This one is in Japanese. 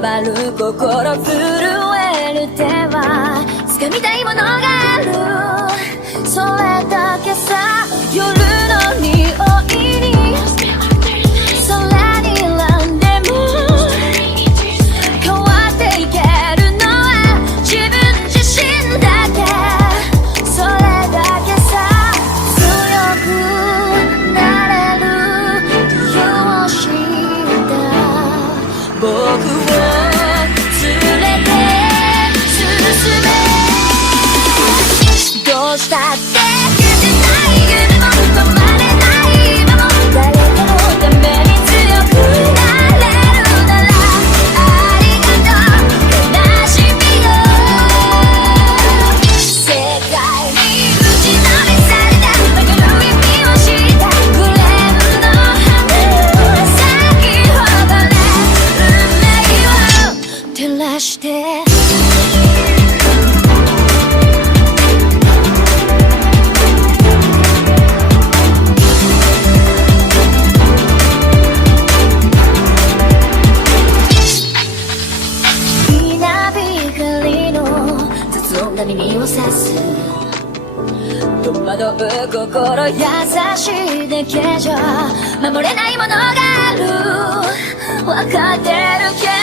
回る心震える手は掴みたいものがある、それだけさ。夜の匂いに空に選んでも変わっていけるのは自分自身だけ、それだけさ。強くなれる理由を知った僕を連れて進め、どうしたって消せない夢も止まれない今も、誰かのために強くなれるならありがとう悲しみよ。世界に打ちのめされた曲がる意味を知った、グレーの花咲き誇れ運命を照らして。耳を刺す戸惑う心優しいだけじゃ守れないものがある、分かってるけど